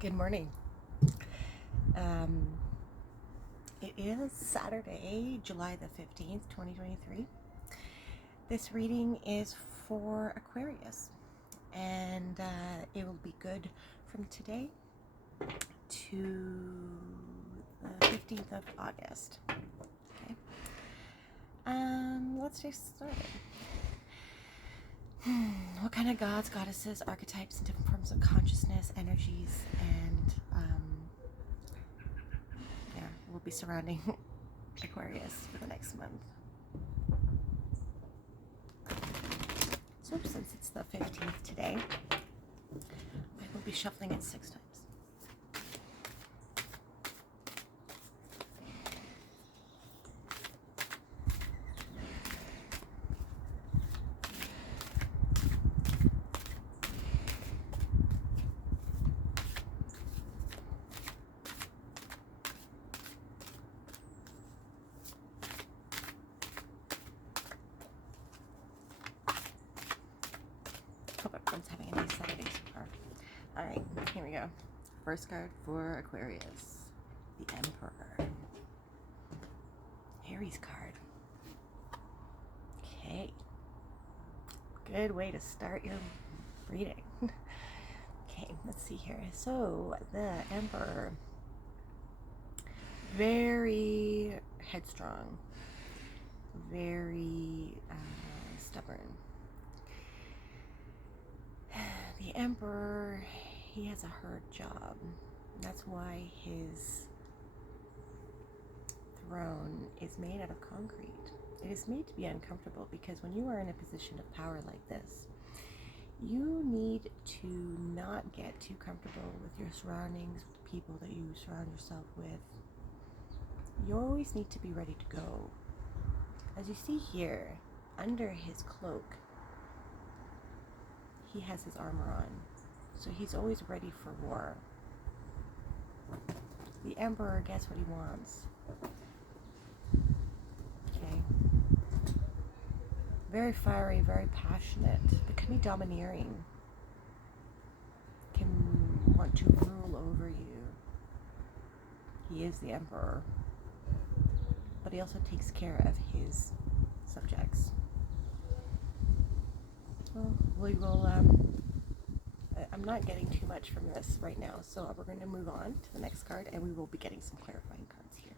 Good morning. Um, it is Saturday, July the 15th, 2023. This reading is for Aquarius, and it will be good from today to the 15th of August. Okay. Let's get started. What kind of gods, goddesses, archetypes, and different forms of consciousness, energies, and will be surrounding Aquarius for the next month. So since it's the 15th today, I will be shuffling it 6 times. Hope everyone's having a nice Saturday so far. Alright, here we go. First card for Aquarius, the Emperor. Aries card. Okay. Good way to start your reading. Okay, let's see here. So, the Emperor. Very headstrong. Very stubborn. The Emperor, he has a hard job. That's why his throne is made out of concrete. It is made to be uncomfortable because when you are in a position of power like this, you need to not get too comfortable with your surroundings, with the people that you surround yourself with. You always need to be ready to go. As you see here, under his cloak, he has his armor on, so he's always ready for war. The Emperor gets what he wants. Okay. Very fiery, very passionate, but can be domineering. Can want to rule over you. He is the Emperor, but he also takes care of his subjects. Well, we will, I'm not getting too much from this right now, so we're going to move on to the next card, and we will be getting some clarifying cards here.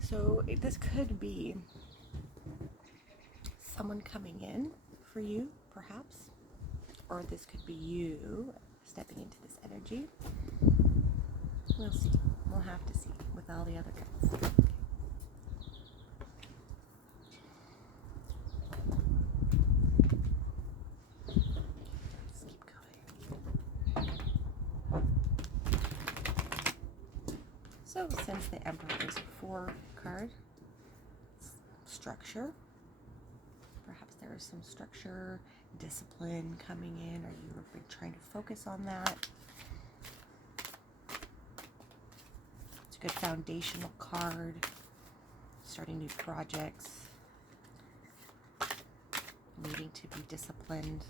So this could be someone coming in for you, perhaps, or this could be you stepping into this energy. We'll see. We'll have to see with all the other cards. So since the Emperor is a 4 card, structure, perhaps there is some structure, discipline coming in, or you've been trying to focus on that. It's a good foundational card, starting new projects, needing to be disciplined.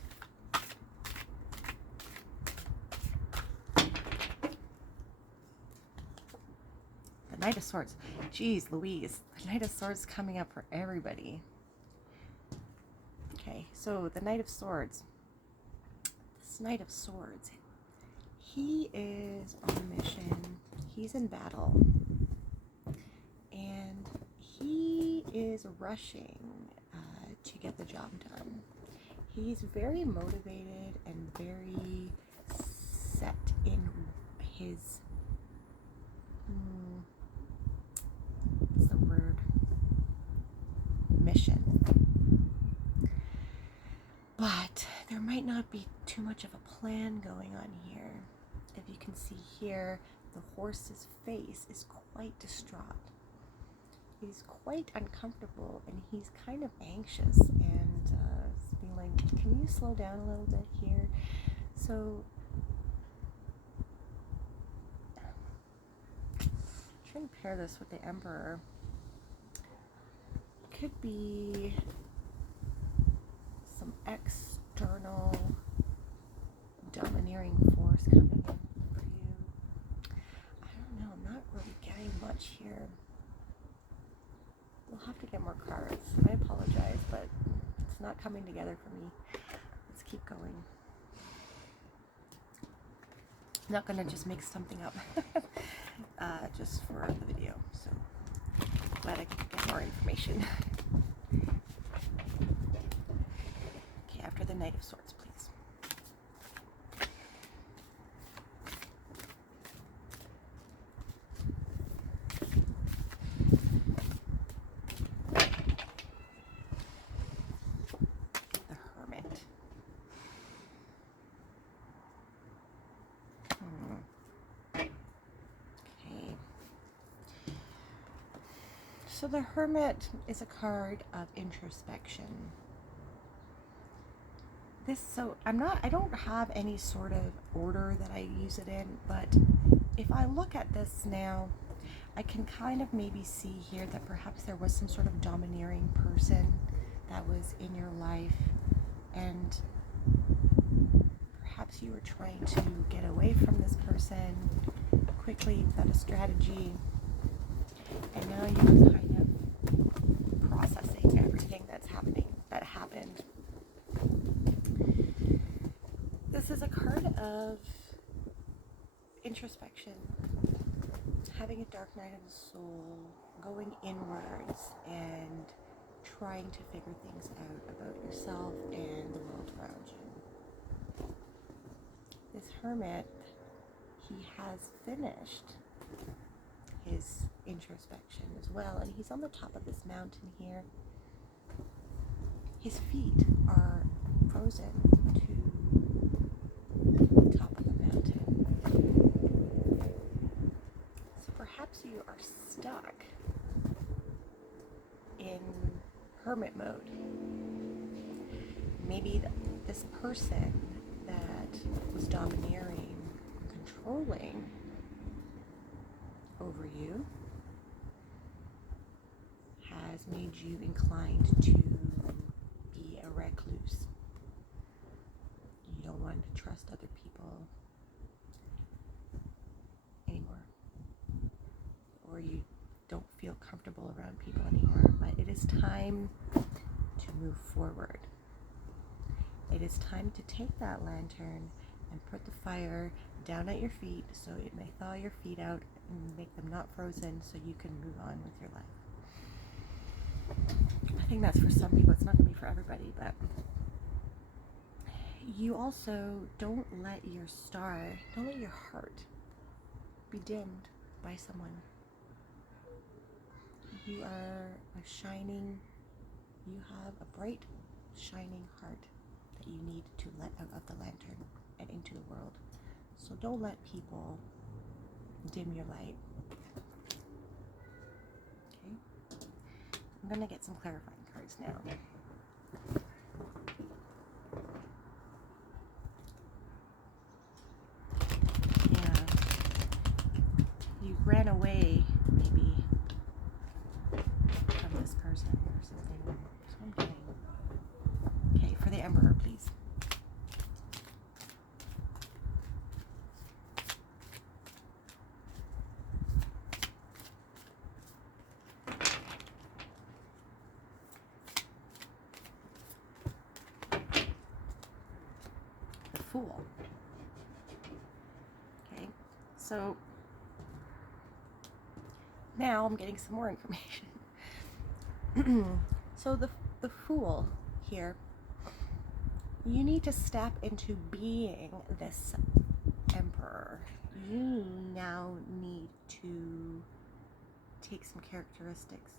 Knight of Swords. Jeez Louise. The Knight of Swords coming up for everybody. Okay, so the Knight of Swords. This Knight of Swords, he is on a mission. He's in battle. And he is rushing to get the job done. He's very motivated and very set in his mission. But there might not be too much of a plan going on here. If you can see here, the horse's face is quite distraught. He's quite uncomfortable and he's kind of anxious and being like, can you slow down a little bit here? So try and pair this with the Emperor. Could be some external domineering force force coming in for you. I don't know, I'm not really getting much here. We'll have to get more cards. I apologize, but it's not coming together for me. Let's keep going. I'm not gonna just make something up just for the video, so glad I could get more information. Okay, after the Knight of Swords, please. The Hermit. Okay. So the Hermit is a card of introspection. I don't have any sort of order that I use it in, but if I look at this now, I can kind of maybe see here that perhaps there was some sort of domineering person that was in your life, and perhaps you were trying to get away from this person quickly without a strategy, and now you're kind of processing everything that happened. This is a card of introspection, having a dark night of the soul, going inwards and trying to figure things out about yourself and the world around you. This Hermit, he has finished his introspection as well, and he's on the top of this mountain here. His feet are frozen to the top of the mountain. So perhaps you are stuck in hermit mode. Maybe this person that was domineering, controlling over you has made you inclined to be a recluse. You don't want to trust other people anymore, or you don't feel comfortable around people anymore. But it is time to move forward. It is time to take that lantern and put the fire down at your feet so it may thaw your feet out and make them not frozen, so you can move on with your life. I think that's for some people. It's not going to be for everybody, but you also don't let your heart be dimmed by someone. You have a bright, shining heart that you need to let out of the lantern and into the world. So don't let people dim your light. Okay? I'm going to get some clarifying cards now. Yeah. You ran away, maybe, from this person or something. That's what I'm getting. Okay, for the Emperor, please. Fool. Okay, so now I'm getting some more information. So the Fool here, you need to step into being this Emperor. You now need to take some characteristics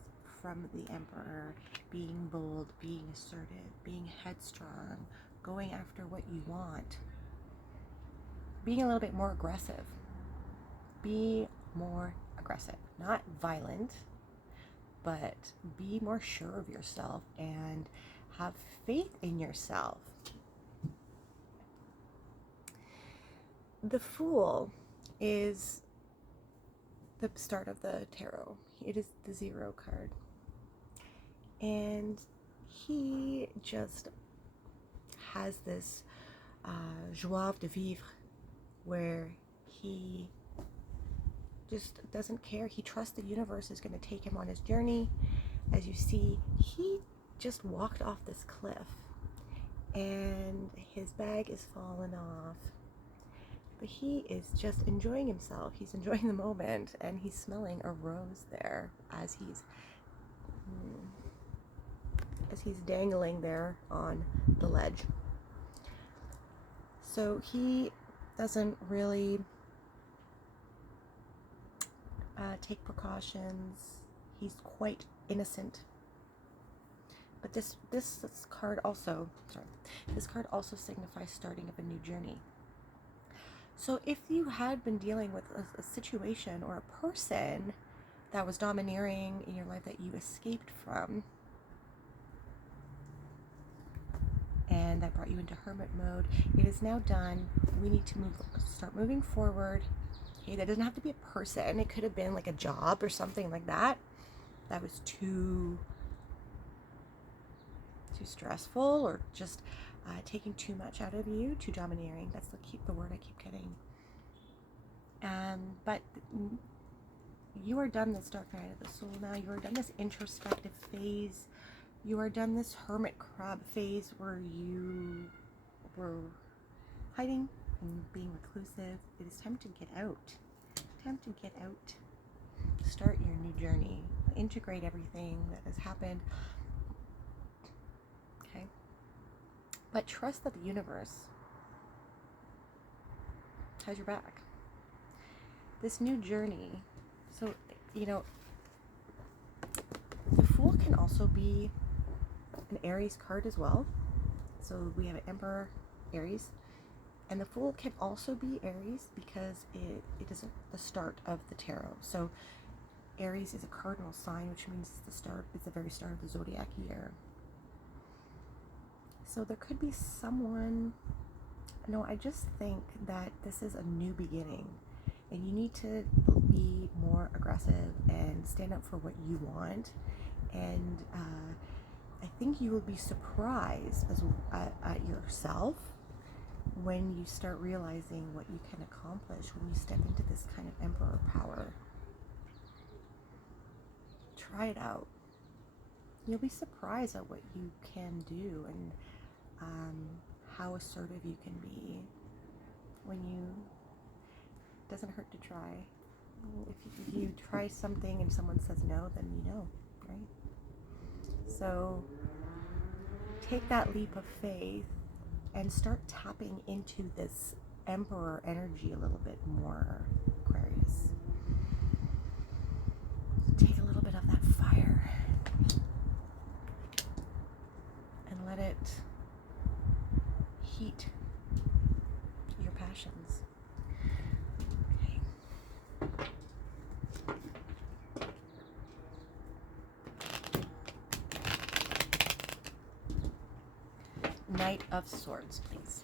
from the Emperor, being bold, being assertive, being headstrong, going after what you want, being a little bit more aggressive. Be more aggressive, not violent, but be more sure of yourself and have faith in yourself. The Fool is the start of the tarot. It is the 0 card. And he just has this joie de vivre where he just doesn't care. He trusts the universe is going to take him on his journey. As you see, he just walked off this cliff and his bag is fallen off. But he is just enjoying himself. He's enjoying the moment, and he's smelling a rose there as he's dangling there on the ledge. So he doesn't really take precautions. He's quite innocent. But this card also signifies starting of a new journey. So if you had been dealing with a situation or a person that was domineering in your life that you escaped from, and that brought you into hermit mode, it is now done. We need to start moving forward. Okay, that doesn't have to be a person. It could have been like a job or something like that. That was too stressful, or just taking too much out of you, too domineering. That's the word I keep getting. But you are done this dark night of the soul now. You are done this introspective phase. You are done this hermit crab phase where you were hiding and being reclusive. It is time to get out. Time to get out. Start your new journey. Integrate everything that has happened. Okay? But trust that the universe has your back. This new journey. So, the Fool can also be an Aries card as well. So we have an Emperor, Aries. And the Fool can also be Aries because it is the start of the tarot. So Aries is a cardinal sign, which means it's the very start of the zodiac year. So there could be someone, I just think that this is a new beginning. And you need to be more aggressive and stand up for what you want. And I think you will be surprised at yourself when you start realizing what you can accomplish when you step into this kind of emperor power. Try it out. You'll be surprised at what you can do and how assertive you can be when you... It doesn't hurt to try. If you try something and someone says no, then you know, right? So take that leap of faith and start tapping into this emperor energy a little bit more, Aquarius. Take a little bit of that fire and let it heat your passions. Knight of Swords, please.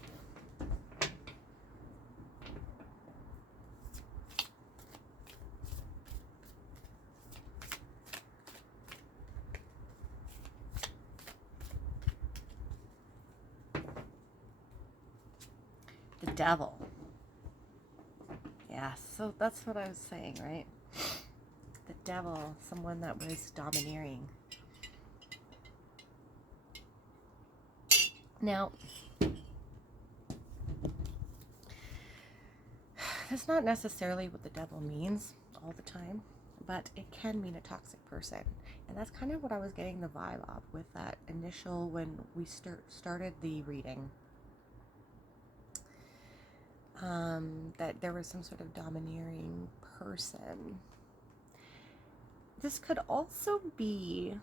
The Devil. Yeah, so that's what I was saying, right? The Devil, someone that was domineering. Now, that's not necessarily what the devil means all the time, but it can mean a toxic person. And that's kind of what I was getting the vibe of with that initial, when we started the reading. That there was some sort of domineering person. This could also be,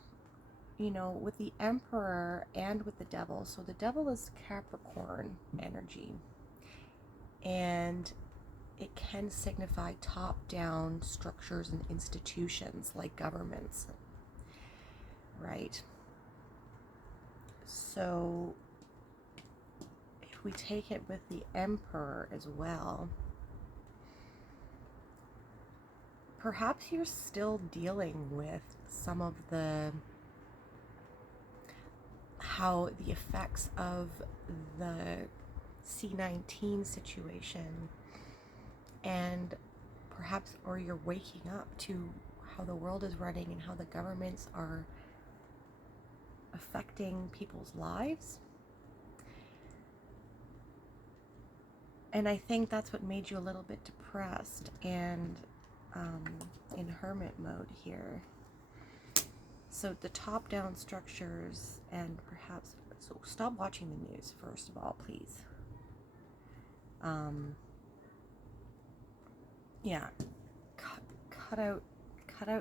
with the Emperor and with the Devil. So the Devil is Capricorn energy. And it can signify top-down structures and institutions like governments. Right? So if we take it with the Emperor as well, perhaps you're still dealing with some of how the effects of the C-19 situation and perhaps, or you're waking up to how the world is running and how the governments are affecting people's lives. And I think that's what made you a little bit depressed and in hermit mode here. So the top-down structures, and perhaps, so stop watching the news first of all, please. Yeah, cut out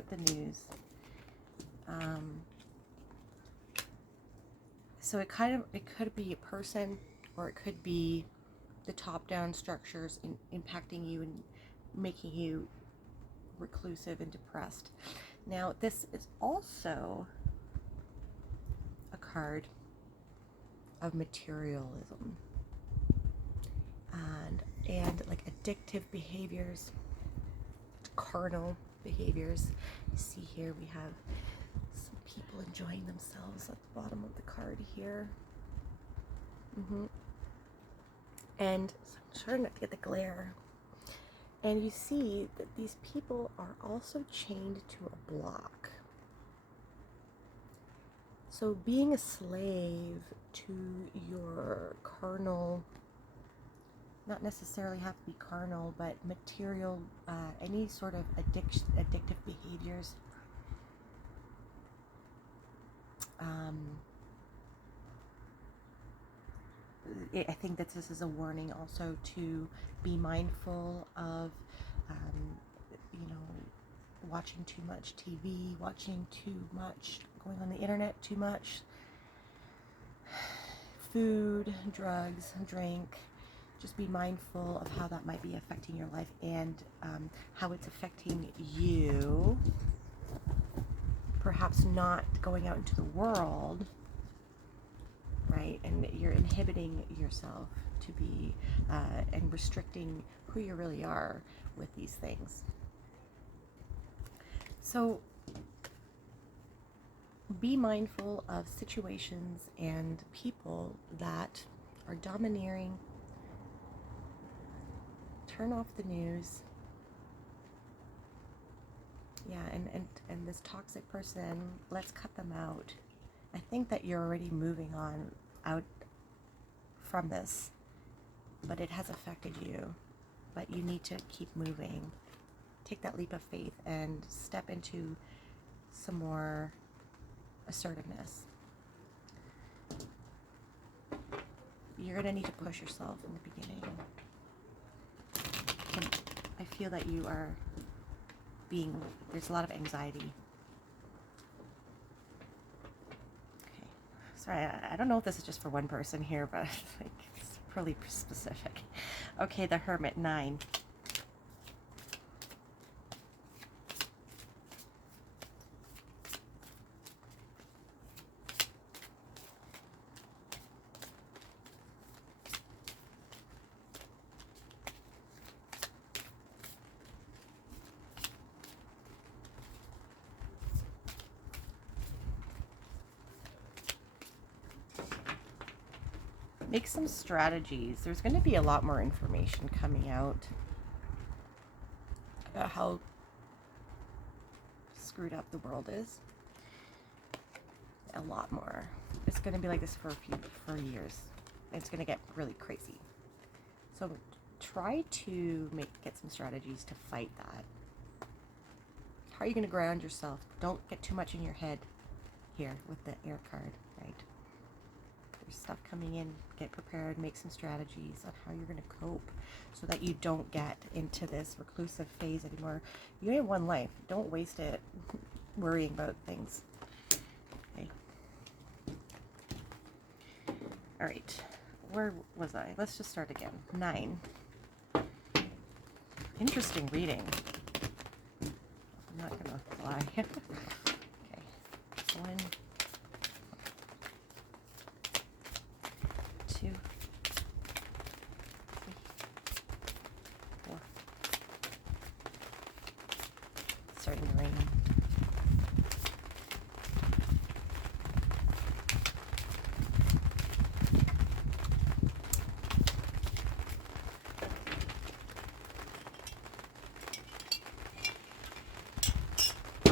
the news. So it could be a person, or it could be the top-down structures impacting you and making you reclusive and depressed. Now, this is also a card of materialism and like addictive behaviors, carnal behaviors. You see here we have some people enjoying themselves at the bottom of the card here. And so I'm trying not to get the glare. And you see that these people are also chained to a block. So being a slave to your carnal, not necessarily have to be carnal, but material, any sort of addictive behaviors. I think that this is a warning also to be mindful of, watching too much TV, watching too much, going on the internet too much, food, drugs, drink. Just be mindful of how that might be affecting your life and how it's affecting you. Perhaps not going out into the world, right? And you're inhibiting yourself to be and restricting who you really are with these things. So be mindful of situations and people that are domineering. Turn off the news. Yeah, and this toxic person, let's cut them out. I think that you're already moving on out from this, but it has affected you. But you need to keep moving. Take that leap of faith and step into some more assertiveness. You're going to need to push yourself in the beginning. I feel that you are there's a lot of anxiety. Okay. Sorry, I don't know if this is just for one person here, but it's really specific. Okay, the Hermit, 9. Make some strategies. There's going to be a lot more information coming out about how screwed up the world is. A lot more. It's going to be like this for years. It's going to get really crazy. So try to get some strategies to fight that. How are you going to ground yourself? Don't get too much in your head here with the air card, right? There's stuff coming in. Get prepared. Make some strategies on how you're going to cope so that you don't get into this reclusive phase anymore. You have one life. Don't waste it worrying about things. Okay. All right. Where was I? Let's just start again. 9. Interesting reading. I'm not going to lie. Okay. 1, 2, 3, 4. It's starting to rain.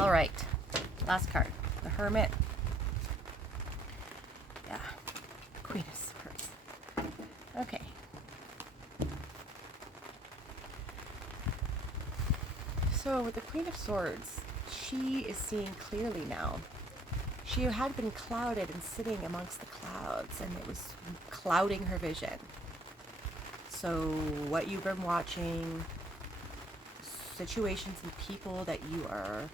All right, last card, the Hermit. Yeah, Queen of Swords. Okay. So with the Queen of Swords, she is seeing clearly now. She had been clouded and sitting amongst the clouds, and it was clouding her vision. So what you've been watching, situations and people that you are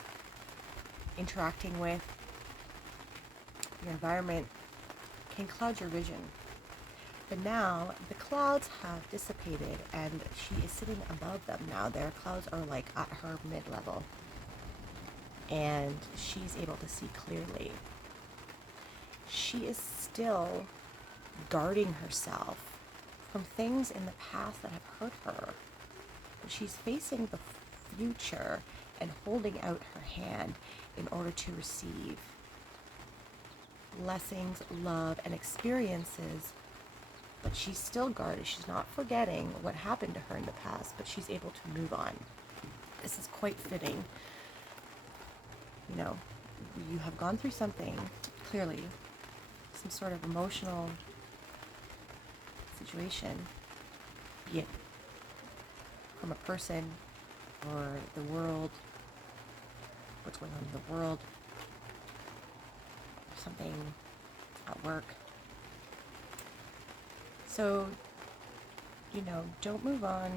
interacting with, your environment can cloud your vision. But now the clouds have dissipated and she is sitting above them now. Their clouds are like at her mid-level. And she's able to see clearly. She is still guarding herself from things in the past that have hurt her. But she's facing the future and holding out her hand in order to receive blessings, love, and experiences. But she's still guarded. She's not forgetting what happened to her in the past, but she's able to move on. This is quite fitting. You know, you have gone through something, clearly, some sort of emotional situation, be it from a person or the world, what's going on in the world, something at work. So, you know, don't move on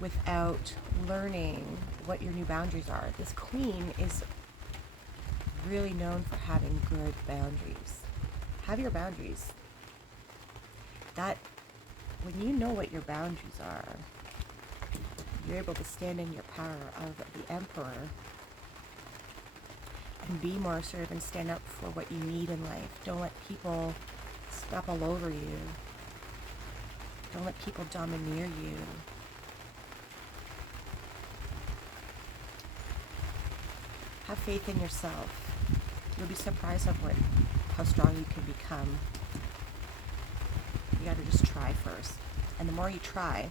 without learning what your new boundaries are. This queen is really known for having good boundaries. Have your boundaries. That, when you know what your boundaries are, you're able to stand in your power of the Emperor and be more assertive and stand up for what you need in life. Don't let people step all over you. Don't let people domineer you. Have faith in yourself. You'll be surprised of how strong you can become. You gotta just try first. And the more you try,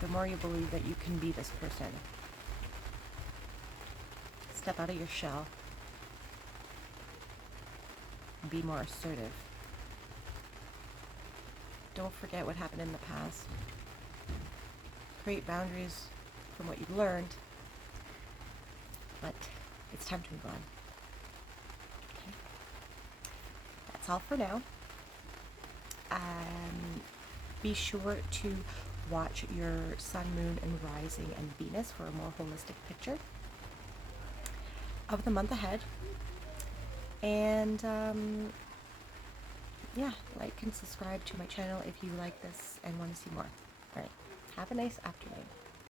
the more you believe that you can be this person. Step out of your shell. And be more assertive. Don't forget what happened in the past. Create boundaries from what you've learned. But it's time to move on. Okay. That's all for now. Be sure to watch your sun, moon, and rising and Venus for a more holistic picture of the month ahead. And yeah, like and subscribe to my channel if you like this and want to see more. All right. Have a nice afternoon.